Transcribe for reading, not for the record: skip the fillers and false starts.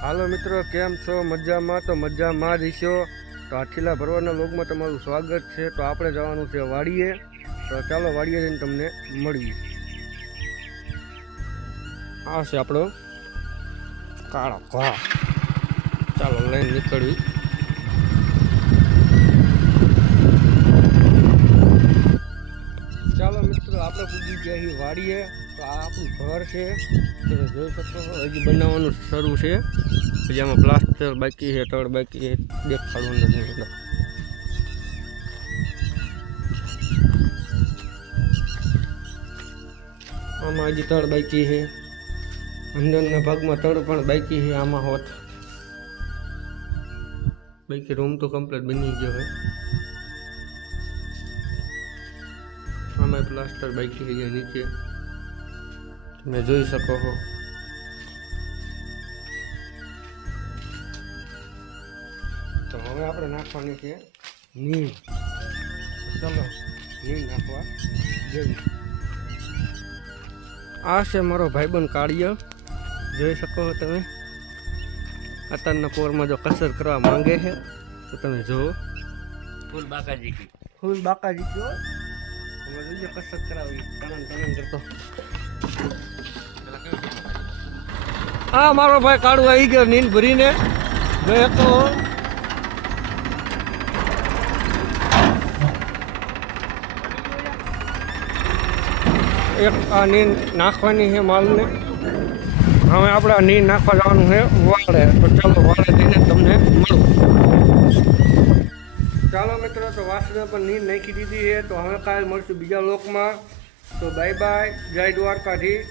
હાલો મિત્રો, કેમ છો? મજામાં? તો મજામાં જ છો. તો આઠીલા ભરવાના લોગમાં તમારું સ્વાગત છે. તો આપણે જવાનું છે વાડીએ. તો ચાલો વાડીએ જઈને તમને મળીએ. આ છે આપણો કાળો ઘા. ચાલો લઈને નીકળવી. ચાલો મિત્રો, આપણે પૂજી ગયા છીએ વાડીએ. તો આ આપણું ઘર છે. તમે જોઈ શકો છો, હજી બનાવવાનું શરૂ છે. પછી આમાં પ્લાસ્ટર બાકી છે, તળ બાકી છે, દેખાડવાનું નથી એટલે. આમાં હજી તળ બાકી છે, અંદરના ભાગમાં તળ પણ બાકી છે. આમાં હોત બાકી રૂમ તો કમ્પ્લીટ બની ગયો છે. આમાં પ્લાસ્ટર બાકી છે નીચે, તમે જોઈ શકો છો. તો હવે આપણે નાખવાની છે નીમ. ચલો નીમ નાખવા જઈએ. આ છે મારો ભાઈબંધ કાળિયો, જોઈ શકો છો તમે. અત્યારના પોરમાં જો કસર કરવા માંગે છે તો તમે જુઓ. ફૂલ બાકાજી કયો અમે જોઈએ કસરત કરાવી તણન કરતો. હા, મારો ભાઈ કાળું આવી ગયો નીંદ ભરીને ગયો તો. એક આ નીંદ નાખવાની છે માલને. હવે આપણે આ નીંદ નાખવા જવાનું છે વાળે. તો ચાલો વાળે જઈને તમને મળું. ચાલો મિત્રો, તો વાસણે પણ નીંદ નાખી દીધી છે. તો હવે કાલે મળશું બીજા લોકમાં. તો બાય બાય, જય દ્વારકાધીશ.